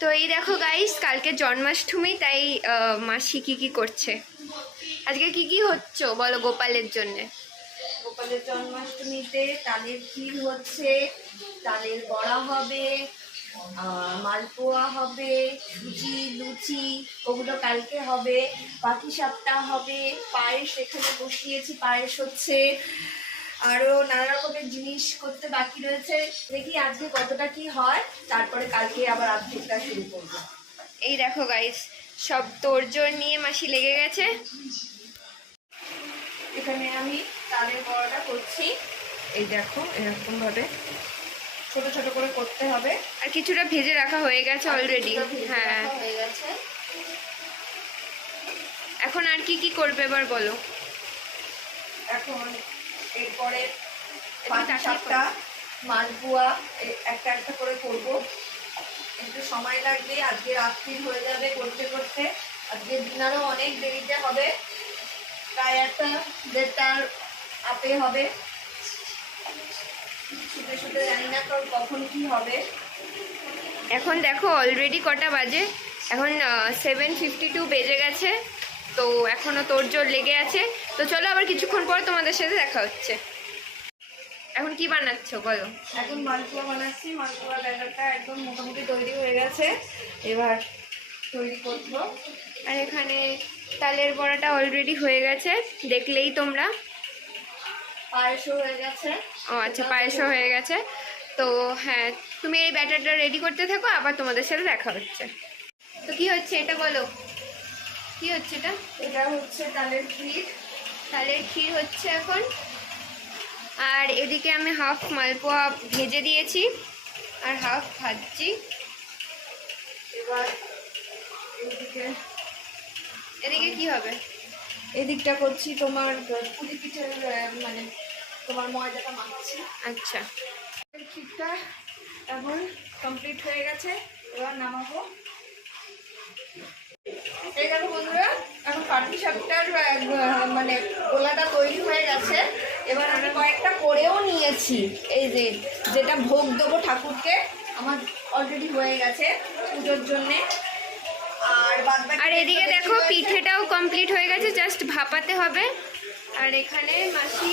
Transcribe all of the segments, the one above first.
তো এই দেখো গাইস, কালকে জন্মাষ্টমী, তাই মাসি কি করছে। আজকে কি হচ্ছে বলো গোপালের জন্য? গোপালের জন্মাষ্টমীতে তালের ক্ষীর হচ্ছে, তালের বড়া হবে, মালপোয়া হবে, সুজি লুচি ওগুলো কালকে হবে, পাটিসাপটা হবে, পায়েস এখানে বসিয়েছি, পায়েস হচ্ছে, আরো নানা রকমের জিনিস করতে বাকি রয়েছে। দেখি আজকে কতটা কি হয়, তারপরে কালকে আবার আর্ধেকটা শুরু করবো। এই দেখো গাইস, সব তোড়জোড় নিয়ে মাসি লেগে গেছে। এখানে আমি তালের বড়াটা করছি, এই দেখো এরকম ভাবে ছোট ছোট করে করতে হবে। আর কিছুটা ভেজে রাখা হয়ে গেছে অলরেডি। হ্যাঁ, হয়ে গেছে। এখন আর কি করবে এবার বলো? এখন এরপরে পাটিসাপটা, মালপোয়া একটা একটা করে করব। একটু সময় লাগবে, আজকে রাত্রি হয়ে যাবে করতে করতে। আজকে দিনারও অনেক দেরিতে হবে, প্রায় 1-1.5টার আপে হবে। শুতে শুতে জানি না কখন কি হবে। এখন দেখো অলরেডি কটা বাজে, এখন 7:52 বেজে গেছে। তো এখনো তোড়জোড় লেগে আছে। তো চলো আবার কিছুক্ষণ পর তোমাদের সাথে দেখা হচ্ছে। এখন কি বানাচ্ছো বলো? এখন মালপোয়া বানাচ্ছি, মালপোয়া ব্যাটারটা একদম মোটামুটি তৈরি হয়ে গেছে, এবার তৈরি করবো। আর এখানে তালের বড়াটা অলরেডি হয়ে গেছে, দেখলেই তোমরা। পায়েসও হয়ে গেছে। ও আচ্ছা, পায়েসও হয়ে গেছে। তো হ্যাঁ, তুমি এই ব্যাটারটা রেডি করতে থাকো, আবার তোমাদের সাথে দেখা হচ্ছে। তো কি হচ্ছে এটা বলো, কি হচ্ছে এটা? এটা হচ্ছে তালের ক্ষীর। তালের ক্ষীর হচ্ছে এখন। আর এদিকে আমি হাফ মালপোয়া ভেজে দিয়েছি আর হাফ ভাজছি। এবার এদিকে কি হবে? এদিকটা করছি তোমার পুলি পিঠের, মানে তোমার ময়দাটা মাখাচ্ছি। আচ্ছা, ক্ষীরটা এখন কমপ্লিট হয়ে গেছে, এবার নামাবো। এই দেখো বন্ধুরা, এখন পাটিসাপটার মানে গোলাটা তৈরি হয়ে গেছে। এবার আমি কয়েকটা করেও নিয়েছি, এই যে যেটা ভোগ দেবো ঠাকুরকে, আমার অলরেডি হয়ে গেছে পুজোর জন্যে। আর এদিকে দেখো পিঠেটাও কমপ্লিট হয়ে গেছে, জাস্ট ভাপাতে হবে। আর এখানে মাসি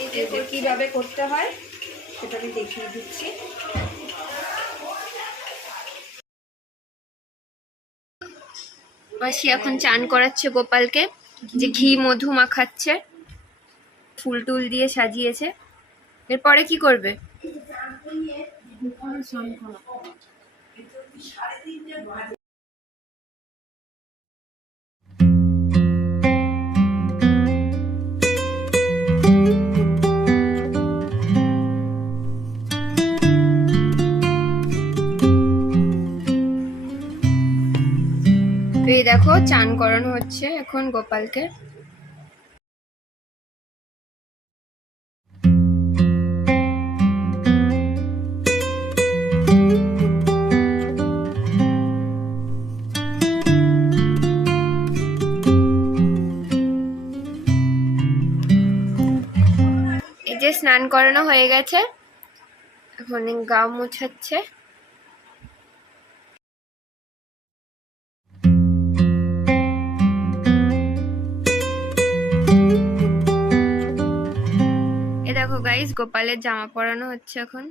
এই যে কিভাবে করতে হয় সেটা আমি দেখিয়ে দিচ্ছি। মাসি এখন চান করাচ্ছে গোপালকে, যে ঘি মধু মাখাচ্ছে, ফুল টুল দিয়ে সাজিয়েছে। এরপরে কি করবে? এই দেখো চান করানো হচ্ছে এখন গোপালকে। এই যে স্নান করানো হয়ে গেছে, এখন গা মোছাচ্ছে। এ দেখো গাইস, গোপালের জামা পরানো হচ্ছে এখন।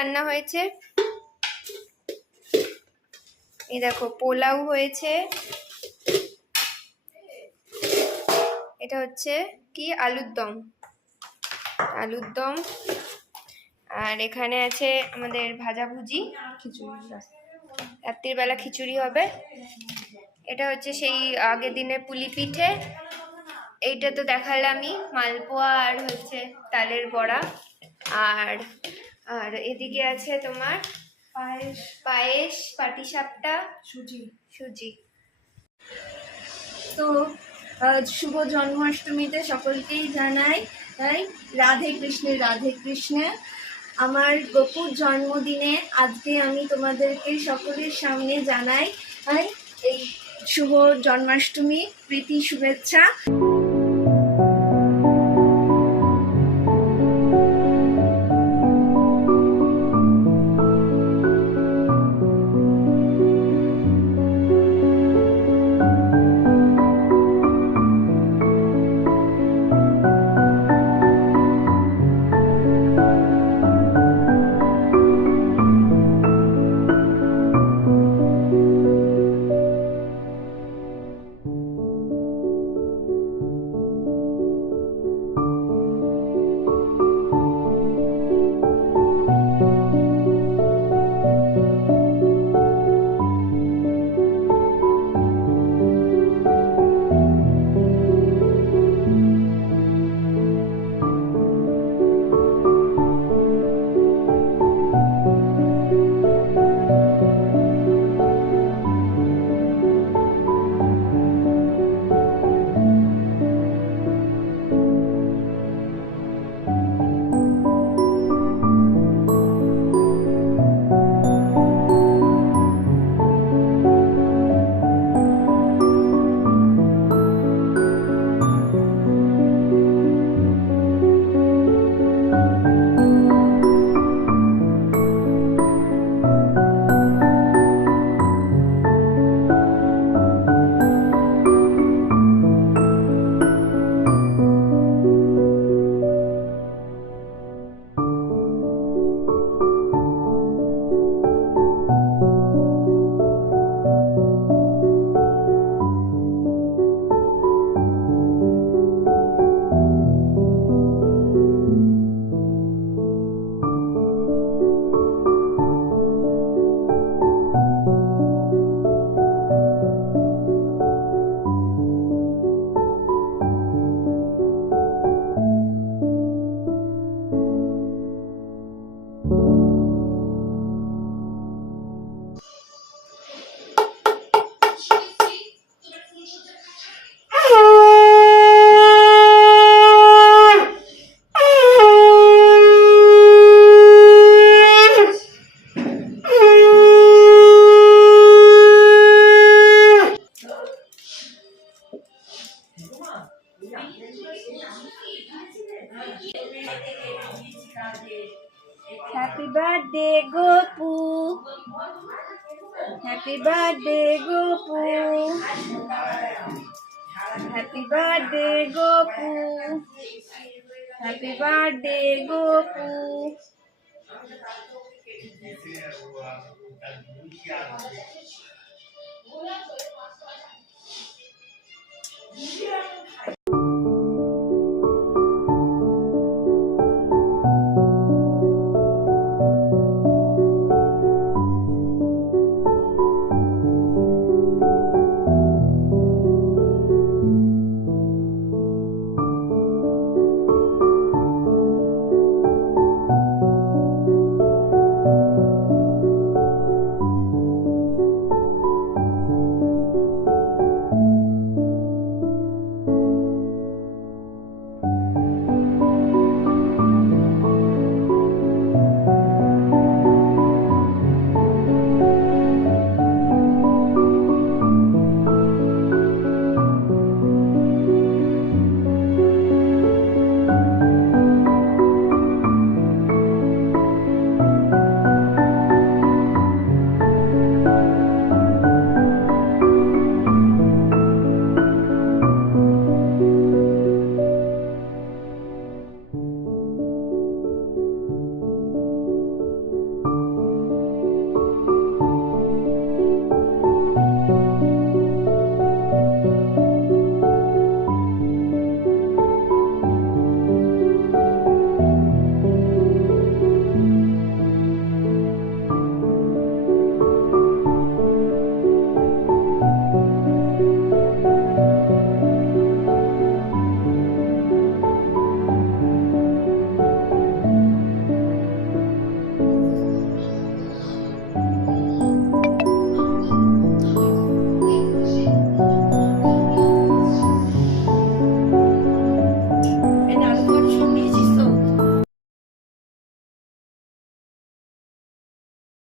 রান্না হয়েছে। এই দেখো পোলাও হয়েছে, এটা হচ্ছে কি আলুর দম, আলুর দম। আর এখানে আছে আমাদের ভাজাভুজি, রাত্রিবেলা খিচুড়ি হবে। এটা হচ্ছে সেই আগের দিনের পুলি পিঠে, এইটা তো দেখালামই, মালপোয়া আর হচ্ছে তালের বড়া। আর আর এদিকে আছে তোমার পায়েস, পাটিসাপটা, সুজি। তো শুভ জন্মাষ্টমীতে সকলকেই জানাই রাধে কৃষ্ণে। আমার গোপুর জন্মদিনে আজকে আমি তোমাদেরকে সকলের সামনে জানাই এই শুভ জন্মাষ্টমী প্রীতি শুভেচ্ছা। Happy birthday, Gopu. Happy birthday, Gopu. Happy birthday, Gopu. Happy birthday, Gopu.